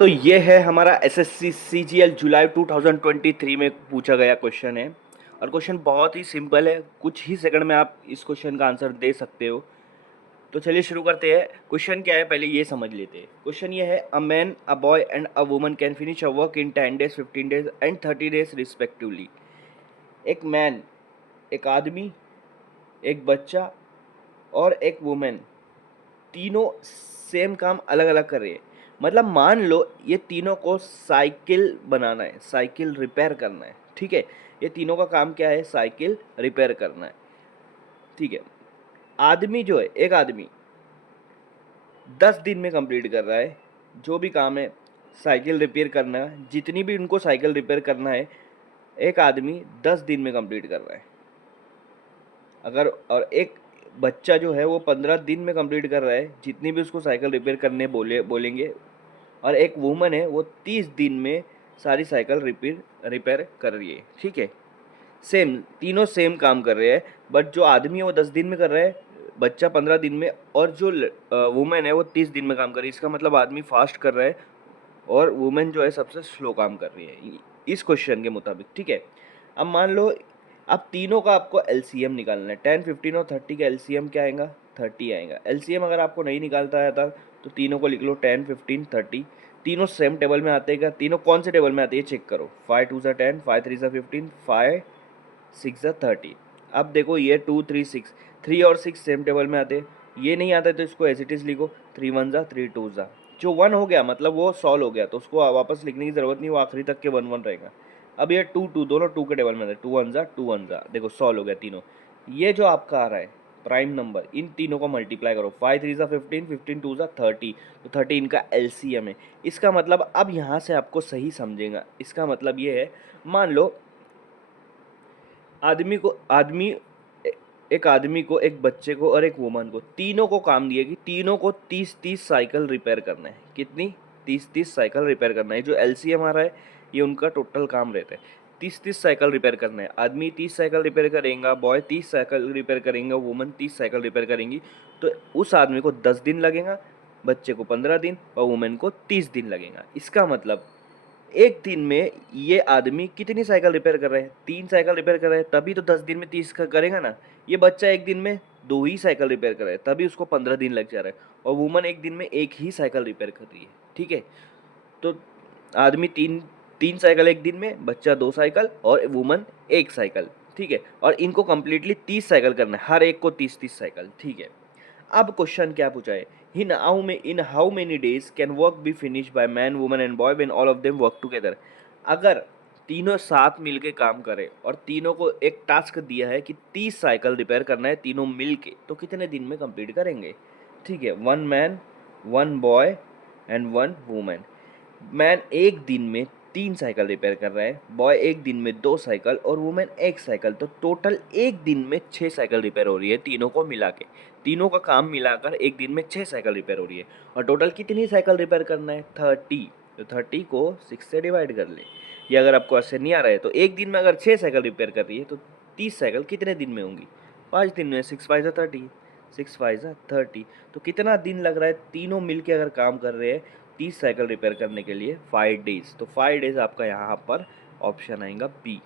तो ये है हमारा एसएससी सीजीएल जुलाई 2023 में पूछा गया क्वेश्चन है। और क्वेश्चन बहुत ही सिंपल है, कुछ ही सेकंड में आप इस क्वेश्चन का आंसर दे सकते हो। तो चलिए शुरू करते हैं। क्वेश्चन क्या है पहले ये समझ लेते हैं। क्वेश्चन ये है, a man, a boy and a woman can finish a work in 10 days, 15 days and 30 days respectively. एक मैन, एक आदमी, एक बच्चा और एक वुमेन, तीनों सेम काम अलग अलग कर रहे हैं। मतलब मान लो ये तीनों को साइकिल बनाना है, साइकिल रिपेयर करना है। ठीक है, ये तीनों का काम क्या है? साइकिल रिपेयर करना है। ठीक है, आदमी जो है, एक आदमी 10 दिन में कंप्लीट कर रहा है जो भी काम है साइकिल रिपेयर करना है। जितनी भी उनको साइकिल रिपेयर करना है एक आदमी 10 दिन में कंप्लीट कर रहा है। अगर और एक बच्चा जो है वो 15 दिन में कंप्लीट कर रहा है जितनी भी उसको साइकिल रिपेयर करने बोलेंगे। और एक वुमन है वो 30 दिन में सारी साइकिल रिपेयर कर रही है। ठीक है, सेम, तीनों सेम काम कर रहे हैं। बट जो आदमी है वो 10 दिन में कर रहा है, बच्चा 15 दिन में, और जो वुमेन है वो 30 दिन में काम कर रही है। इसका मतलब आदमी फास्ट कर रहा है और वुमेन जो है सबसे स्लो काम कर रही है इस क्वेश्चन के मुताबिक। ठीक है, अब मान लो अब तीनों का आपको एलसीएम निकालना है। 10, 15 और 30 का एलसीएम क्या आएगा? 30 आएगा। एलसीएम अगर आपको नहीं निकालता है तो तीनों को लिख लो, 10, 15, 30। तीनों सेम टेबल में आते हैं क्या? तीनों कौन से टेबल में आते हैं चेक करो। 5 2 10, 5 3 15, 5 6 30। अब देखो ये 2 3 6, 3 और 6 सेम टेबल में आते हैं। ये नहीं आता है तो इसको एज इट इज लिखो, 3 1 3 2। जो 1 हो गया मतलब वो सॉल्व हो गया, तो उसको वापस लिखने की जरूरत नहीं, वो आखिरी तक के 1 1 रहेगा। अब ये 2 2, दोनों 2 के टेबल में आते हैं, 2 1 2 1, देखो सॉल्व हो गया तीनों। ये जो आपका आ रहा है प्राइम नंबर, इन तीनों को मल्टीप्लाई करो, 5 3 15, 15 2 30, तो 30 इनका एलसीएम है। इसका मतलब अब यहाँ से आपको सही समझेगा। इसका मतलब ये है, मान लो एक आदमी को, एक बच्चे को और एक वुमन को, तीनों को काम दिया कि तीनों को 30-30 साइकिल रिपेयर करना है। कितनी? 30-30 साइकिल रिपेयर करना है। जो एलसीएम आ रहा है ये उनका टोटल काम रहता है। 30-30 साइकिल रिपेयर करना है। आदमी 30 साइकिल रिपेयर करेगा, बॉय 30 साइकिल रिपेयर करेंगे, वुमन 30 साइकिल रिपेयर करेंगी। तो उस आदमी को 10 दिन लगेगा, बच्चे को 15 दिन और वुमेन को 30 दिन लगेगा। इसका मतलब एक दिन में ये आदमी कितनी साइकिल रिपेयर कर रहा है? 3 साइकिल रिपेयर कर रहा है, तभी तो 10 दिन में 30 करेगा ना। ये बच्चा एक दिन में 2 ही साइकिल रिपेयर कर रहा है, तभी उसको 15 दिन लग जा रहा है। और वुमन एक दिन में एक ही साइकिल रिपेयर कर रही है। ठीक है, तो आदमी तीन तीन साइकिल एक दिन में, बच्चा 2 साइकिल और वुमन 1 साइकिल। ठीक है, और इनको कंप्लीटली 30 साइकिल करना है, हर एक को 30-30 साइकिल। ठीक है, अब क्वेश्चन क्या पूछा है? In how many days can work be finish by man, woman and boy when all of them work together. अगर तीनों साथ मिलके काम करें और तीनों को एक टास्क दिया है कि 30 साइकिल रिपेयर करना है तीनों मिलके, तो कितने दिन में कंप्लीट करेंगे? ठीक है, 1 man, 1 boy and 1 women. Man एक दिन में 3 साइकिल रिपेयर कर रहा है, बॉय एक दिन में 2 साइकिल और वुमेन 1 साइकिल। तो टोटल एक दिन में 6 साइकिल रिपेयर हो रही है तीनों को मिला के। तीनों का काम मिलाकर एक दिन में 6 साइकिल रिपेयर हो रही है। और टोटल कितनी साइकिल रिपेयर करना है? 30। तो 30 को 6 से डिवाइड कर ले। ये अगर आपको ऐसे नहीं आ रहा है तो एक दिन में अगर 6 साइकिल रिपेयर कर रही है तो 30 साइकिल कितने दिन में होंगी? 5 दिन में। 6 5 30, 6 5 30। तो कितना दिन लग रहा है तीनों मिलके अगर काम कर रहे हैं 30 साइकिल रिपेयर करने के लिए? 5 डेज। तो 5 डेज आपका यहाँ पर ऑप्शन आएगा बी।